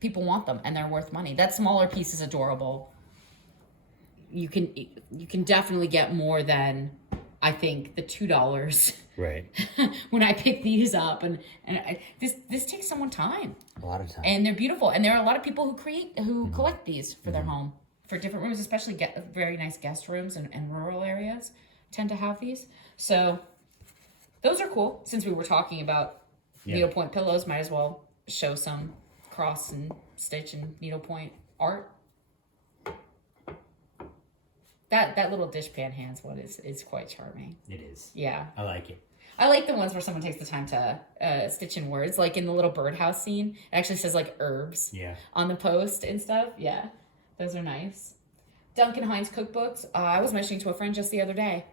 people want them and they're worth money. That smaller piece is adorable. You can definitely get more than, I think, the $2. Right. When I pick these up, and this takes someone time. A lot of time. And they're beautiful, and there are a lot of people who collect these for their home, for different rooms, especially very nice guest rooms and rural areas tend to have these. So those are cool. Since we were talking about needlepoint pillows, might as well show some cross and stitch and needlepoint art. That little dishpan hands one is quite charming. It is. Yeah. I like it. I like the ones where someone takes the time to stitch in words, like in the little birdhouse scene. It actually says like herbs on the post and stuff. Yeah, those are nice. Duncan Hines cookbooks. I was mentioning to a friend just the other day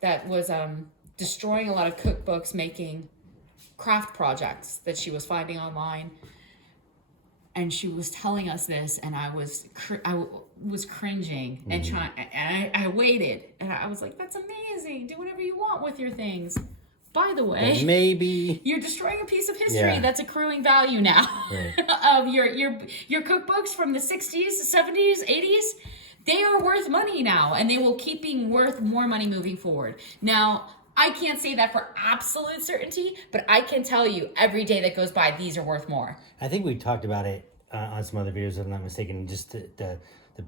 that was destroying a lot of cookbooks, making craft projects that she was finding online. And she was telling us this, and I was cringing and trying. And I waited, and I was like, "That's amazing! Do whatever you want with your things." By the way, but maybe you're destroying a piece of history that's accruing value now. Right. Of your cookbooks from the 60s, 70s, 80s. They are worth money now, and they will keep being worth more money moving forward. Now, I can't say that for absolute certainty, but I can tell you every day that goes by, these are worth more. I think we talked about it on some other videos, if I'm not mistaken, just the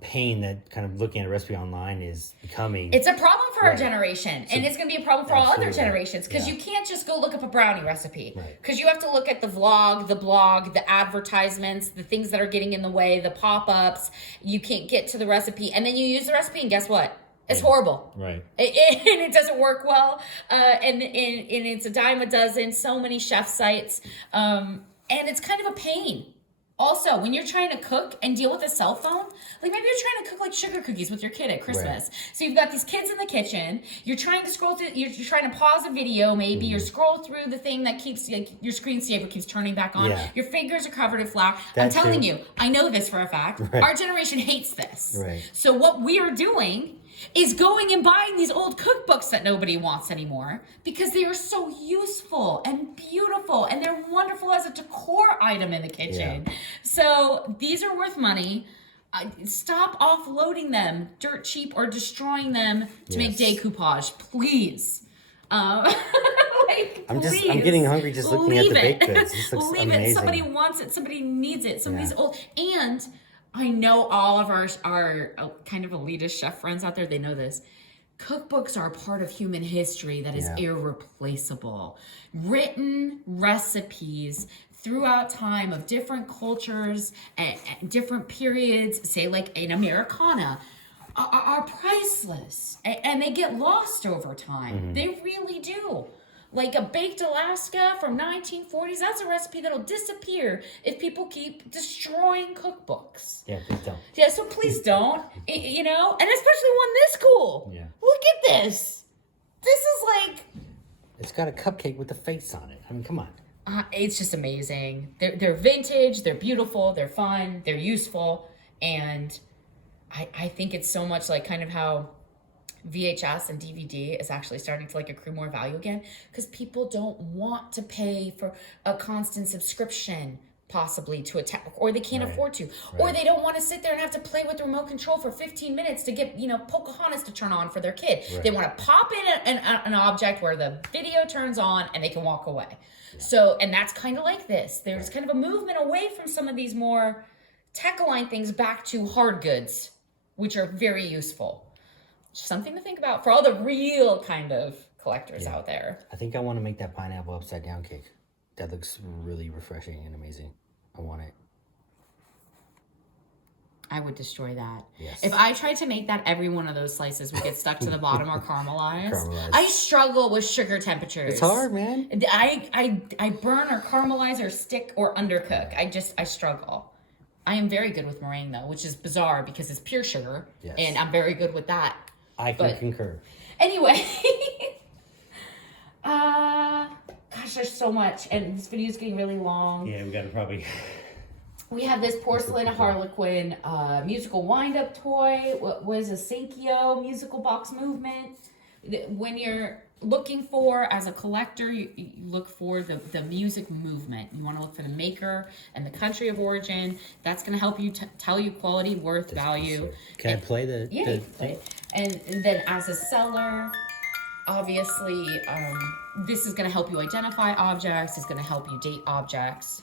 pain that kind of looking at a recipe online is becoming. It's a problem for our generation, and it's going to be a problem for all other generations, because you can't just go look up a brownie recipe, because you have to look at the vlog, the blog, the advertisements, the things that are getting in the way, the pop-ups. You can't get to the recipe, and then you use the recipe, and guess what? It's horrible. Right. And it doesn't work well. And it's a dime a dozen, so many chef sites. And it's kind of a pain. Also, when you're trying to cook and deal with a cell phone, like maybe you're trying to cook like sugar cookies with your kid at Christmas. Right. So you've got these kids in the kitchen. You're trying to scroll through, you're trying to pause a video maybe, you're scroll through the thing that keeps, like, your screensaver keeps turning back on. Yeah. Your fingers are covered in flour. I'm telling you, I know this for a fact. Right. Our generation hates this. Right. So what we are doing is going and buying these old cookbooks that nobody wants anymore, because they are so useful and beautiful, and they're wonderful as a decor item in the kitchen. Yeah. So these are worth money. Stop offloading them dirt cheap or destroying them to make decoupage, please. I'm getting hungry just looking at the baked goods. This looks amazing. Somebody wants it. Somebody needs it. Somebody's old. And I know all of our kind of elitist chef friends out there, they know this. Cookbooks are a part of human history that is irreplaceable. Written recipes throughout time of different cultures and different periods, say like in Americana, are priceless. And they get lost over time. Mm-hmm. They really do. Like a baked Alaska from 1940s, that's a recipe that'll disappear if people keep destroying cookbooks. Yeah, please don't. Yeah, so please don't. You know, and especially one this cool. Yeah. Look at this. This is like... It's got a cupcake with a face on it. I mean, come on. It's just amazing. They're vintage, they're beautiful, they're fun, they're useful, and I think it's so much like kind of how VHS and DVD is actually starting to like accrue more value again, because people don't want to pay for a constant subscription possibly to a or they can't afford to, or they don't want to sit there and have to play with the remote control for 15 minutes to get, you know, Pocahontas to turn on for their kid. They want to pop in an object where the video turns on and they can walk away. So, and that's kind of like this. There's kind of a movement away from some of these more tech-aligned things back to hard goods, which are very useful. Something to think about for all the real kind of collectors out there. I think I want to make that pineapple upside down cake. That looks really refreshing and amazing. I want it. I would destroy that. Yes. If I tried to make that, every one of those slices would get stuck to the bottom or caramelized. Caramelized. I struggle with sugar temperatures. It's hard, man. I burn or caramelize or stick or undercook. I struggle. I am very good with meringue though, which is bizarre because it's pure sugar. Yes. And I'm very good with that. I can concur. Anyway. Gosh, there's so much. And this video is getting really long. Yeah, we got to probably... We have this porcelain Harlequin musical wind-up toy. What was a Senkyo musical box movement? When you're looking for, as a collector, you look for the music movement. You want to look for the maker and the country of origin. That's going to help you tell you quality, worth, value. Can I play the... Yeah, play. And then as a seller, obviously, this is going to help you identify objects. It's going to help you date objects.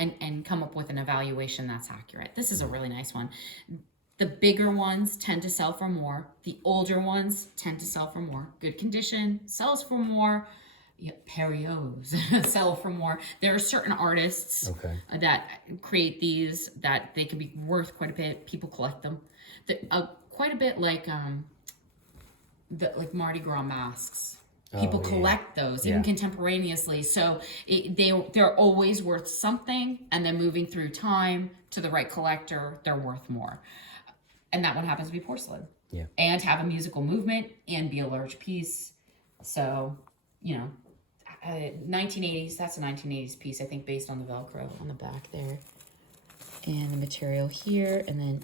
And come up with an evaluation that's accurate. This is a really nice one. The bigger ones tend to sell for more. The older ones tend to sell for more. Good condition sells for more. Yeah, Periots sell for more. There are certain artists that create these that they can be worth quite a bit. People collect them. Quite a bit like Mardi Gras masks. People collect those, even contemporaneously. So they're always worth something, and then moving through time to the right collector, they're worth more. And that one happens to be porcelain. Yeah. And have a musical movement and be a large piece. So, 1980s, that's a 1980s piece, I think, based on the Velcro on the back there. And the material here. And then,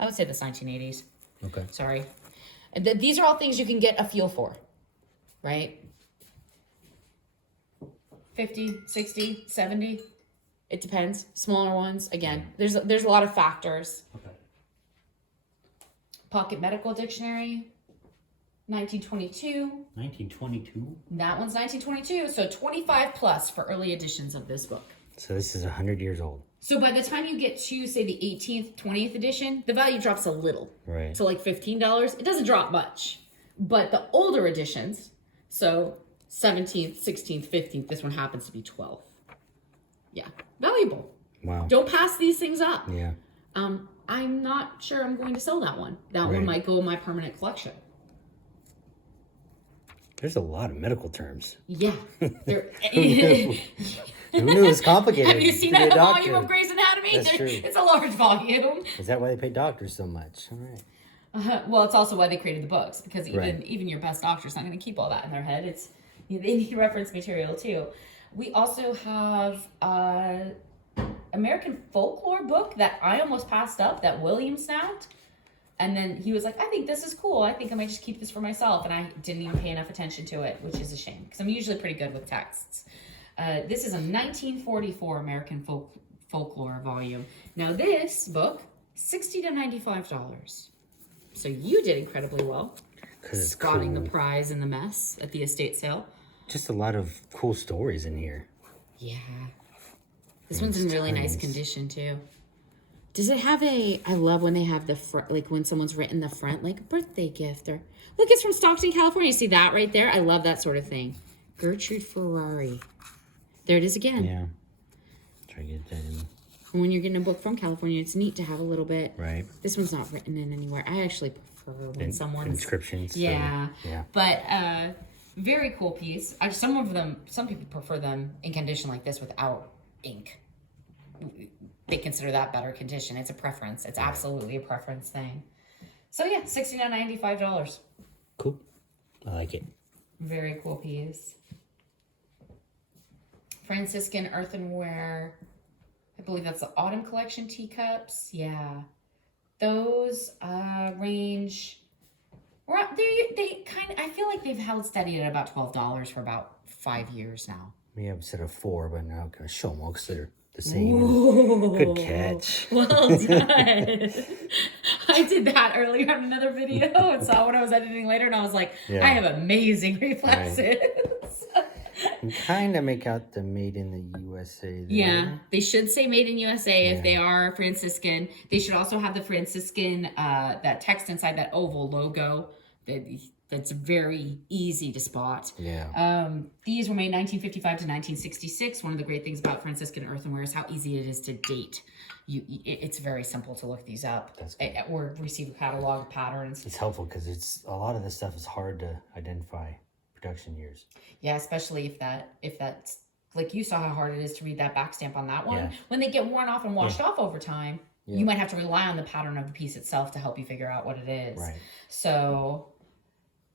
I would say that's 1980s. Okay. Sorry. These are all things you can get a feel for. Right? 50, 60, 70. It depends. Smaller ones. Again, there's a lot of factors. Okay. Pocket Medical Dictionary, 1922. 1922? That one's 1922. So 25 plus for early editions of this book. So this is 100 years old. So by the time you get to, say, the 18th, 20th edition, the value drops a little. Right. So like $15. It doesn't drop much. But the older editions... So 17th, 16th, 15th, this one happens to be 12th. Yeah, valuable. Wow. Don't pass these things up. Yeah. I'm not sure I'm going to sell that one. That one might go in my permanent collection. There's a lot of medical terms. Yeah. Who knew it was complicated? Have you seen that volume of Grey's Anatomy? That's true. It's a large volume. Is that why they pay doctors so much? All right. Well, it's also why they created the books, because even your best doctor's not going to keep all that in their head. They need reference material too. We also have American folklore book that I almost passed up that William snapped, and then he was like, "I think this is cool. I think I might just keep this for myself," and I didn't even pay enough attention to it, which is a shame because I'm usually pretty good with texts. This is a 1944 American folklore volume. Now this book, $60 to $95. So you did incredibly well. Spotting the prize in the mess at the estate sale. Just a lot of cool stories in here. Yeah. This one's in really nice condition too. Does it have I love when they have the front, like when someone's written the front, like a birthday gift or, look, it's from Stockton, California. See that right there? I love that sort of thing. Gertrude Ferrari. There it is again. Yeah. Try to get that in. When you're getting a book from California, it's neat to have a little bit. Right. This one's not written in anywhere. I actually prefer when someone's... Inscriptions. Yeah. Yeah. But very cool piece. Some people prefer them in condition like this without ink. They consider that better condition. It's a preference. It's absolutely a preference thing. So yeah, $60 to $95. Cool. I like it. Very cool piece. Franciscan Earthenware... I believe that's the autumn collection teacups. Yeah. Those range... I feel like they've held steady at about $12 for about 5 years now. We have a set of 4, but now I'm going to show them all because they're the same. Ooh, good catch. Well done. I did that earlier on another video and saw when I was editing later, and I was like, I have amazing reflexes. Right. You kind of make out the made in the USA there. Yeah, they should say made in USA if they are Franciscan. They should also have the Franciscan, that text inside that oval logo. that's very easy to spot. Yeah. These were made 1955 to 1966. One of the great things about Franciscan Earthenware is how easy it is to date. It's very simple to look these up. That's good. Or receive a catalog of patterns. It's helpful because it's a lot of this stuff is hard to identify production years. Yeah, especially if that's like you saw how hard it is to read that back stamp on that one. Yeah. When they get worn off and washed off over time, Yeah. you might have to rely on the pattern of the piece itself to help you figure out what it is. Right. So,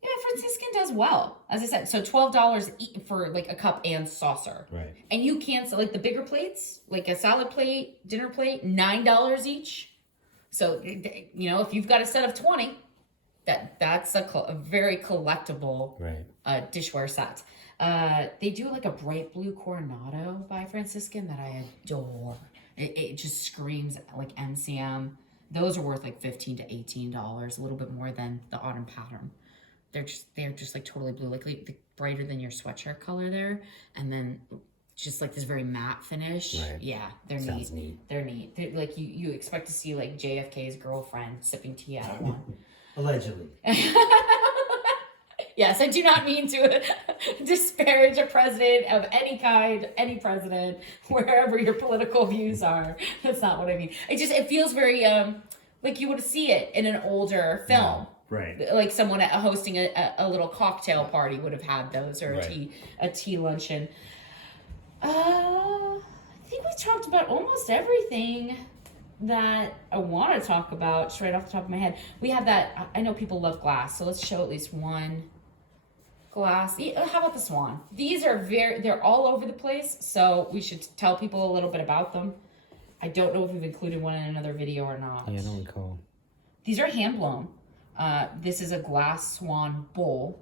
yeah, Franciscan does well. As I said, so $12 for like a cup and saucer. Right. And you can't, like the bigger plates, like a salad plate, dinner plate, $9 each. So, you know, if you've got a set of 20, that's a very collectible dishware set. They do like a bright blue Coronado by Franciscan that I adore. It just screams like MCM. Those are worth like $15 to $18, a little bit more than the autumn pattern. They're just like totally blue, like brighter than your sweatshirt color there, and then just like this very matte finish. Right. Yeah, they're Sounds neat. They're neat. They're like you expect to see like JFK's girlfriend sipping tea out of one. Allegedly. Yes, I do not mean to disparage a president of any kind, any president, wherever your political views are. That's not what I mean. It feels very like you would see it in an older film. Right. Like someone hosting a little cocktail party would have had those, or a tea luncheon. I think we talked about almost everything that I want to talk about just right off the top of my head. We have that, I know people love glass, so let's show at least one glass. How about the swan? These are they're all over the place, so we should tell people a little bit about them. I don't know if we've included one in another video or not. Yeah, I don't recall. These are hand blown. This is a glass swan bowl.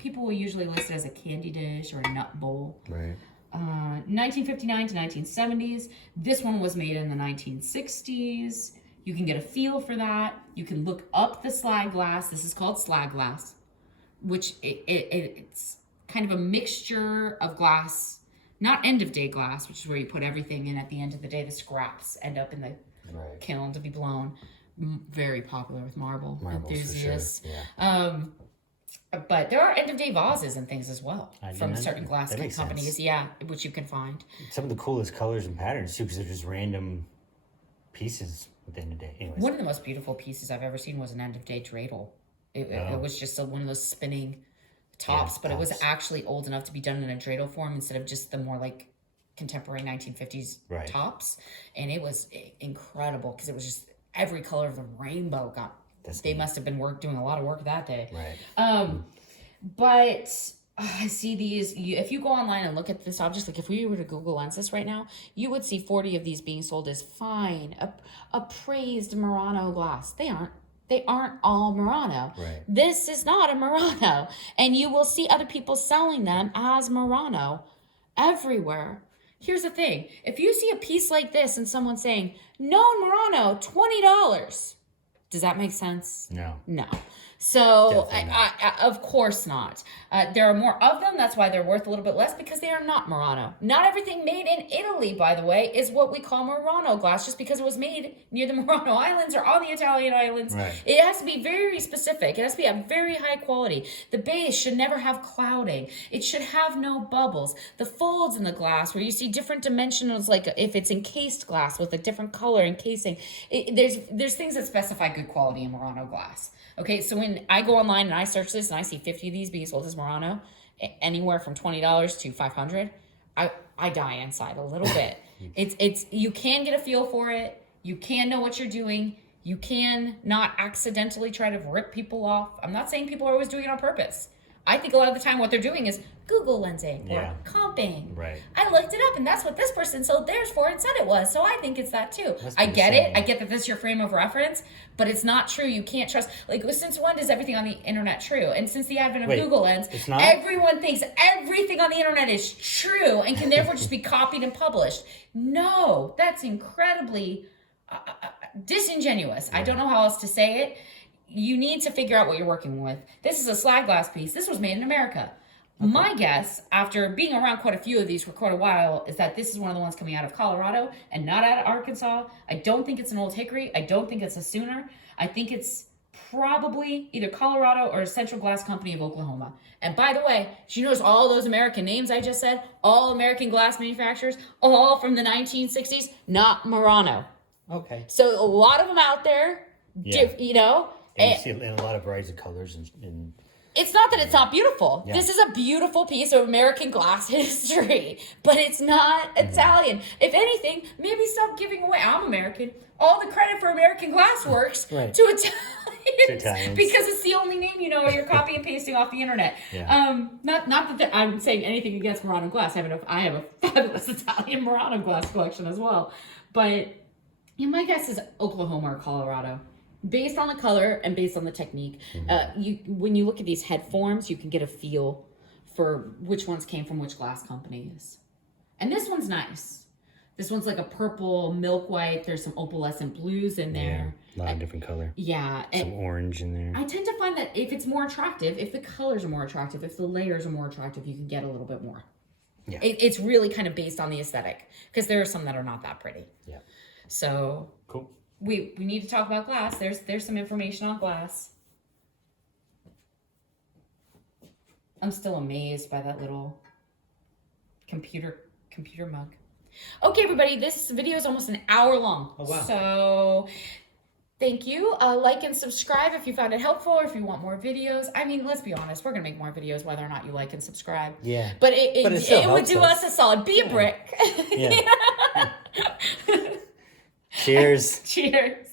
People will usually list it as a candy dish or a nut bowl. Right. 1959 to 1970s. This one was made in the 1960s. You can get a feel for that. You can look up the slag glass. This is called slag glass, which it's kind of a mixture of glass, not end of day glass, which is where you put everything in at the end of the day. The scraps end up in the kiln to be blown. Very popular with marble enthusiasts. For sure. Yeah. But there are end of day vases and things as well from certain glass that makes companies. sense. Yeah, which you can find. Some of the coolest colors and patterns too, because they're just random pieces at the end of the day. Anyways. One of the most beautiful pieces I've ever seen was an end of day dreidel. It was just one of those spinning tops, but it was actually old enough to be done in a dreidel form instead of just the more like contemporary 1950s tops. And it was incredible because it was just every color of the rainbow got. They must have been doing a lot of work that day. Right. But I see these. If you go online and look at this object, like if we were to Google Lens this right now, you would see 40 of these being sold as fine, appraised Murano glass. They aren't all Murano. Right. This is not a Murano. And you will see other people selling them as Murano everywhere. Here's the thing. If you see a piece like this and someone saying, non-Murano, $20, does that make sense? No. So, of course not. There are more of them. That's why they're worth a little bit less, because they are not Murano. Not everything made in Italy, by the way, is what we call Murano glass, just because it was made near the Murano Islands or on the Italian islands. Right. It has to be very specific. It has to be a very high quality. The base should never have clouding. It should have no bubbles. The folds in the glass, where you see different dimensionals, like if it's encased glass with a different color encasing, there's things that specify good quality in Murano glass. Okay, so when I go online and I search this and I see 50 of these being sold as Murano, anywhere from $20 to $500, I die inside a little bit. It's you can get a feel for it. You can know what you're doing. You can not accidentally try to rip people off. I'm not saying people are always doing it on purpose. I think a lot of the time what they're doing is Google lensing or comping. Right. I looked it up and that's what this person sold theirs for and said it was. So I think it's that too. I get it. I get that this is your frame of reference, but it's not true. You can't trust. Like, since when does everything on the internet true? And since the advent of Google Lens, everyone thinks everything on the internet is true and can therefore just be copied and published. No, that's incredibly disingenuous. I don't know how else to say it. You need to figure out what you're working with. This is a slag glass piece. This was made in America. Okay. My guess, after being around quite a few of these for quite a while, is that this is one of the ones coming out of Colorado and not out of Arkansas. I don't think it's an Old Hickory. I don't think it's a Sooner. I think it's probably either Colorado or Central Glass Company of Oklahoma. And by the way, did you notice all those American names I just said? All American glass manufacturers, all from the 1960s, not Murano. Okay. So a lot of them out there, you know. And you see a lot of varieties of colors and it's not that it's not beautiful. Yeah. This is a beautiful piece of American glass history, but it's not Italian. If anything, maybe stop giving away, I'm American, all the credit for American Glass Works Right. to Italians because it's the only name you know, or you're copy and pasting off the internet. Yeah. Not that I'm saying anything against Murano glass. I have a fabulous Italian Murano glass collection as well. But my guess is Oklahoma or Colorado. Based on the color and based on the technique, when you look at these head forms, you can get a feel for which ones came from which glass companies. And this one's nice. This one's like a purple milk white. There's some opalescent blues in there. Yeah, a lot of different color. Yeah. Some orange in there. I tend to find that if it's more attractive, if the colors are more attractive, if the layers are more attractive, you can get a little bit more. Yeah. It's really kind of based on the aesthetic because there are some that are not that pretty. Yeah. So cool. We need to talk about glass. There's some information on glass. I'm still amazed by that little computer mug. Okay, everybody, this video is almost an hour long. Oh, wow. So thank you. Like and subscribe if you found it helpful or if you want more videos. I mean, let's be honest, we're going to make more videos whether or not you like and subscribe. Yeah. But it would do us a solid. Be a brick. Yeah. Cheers. Cheers.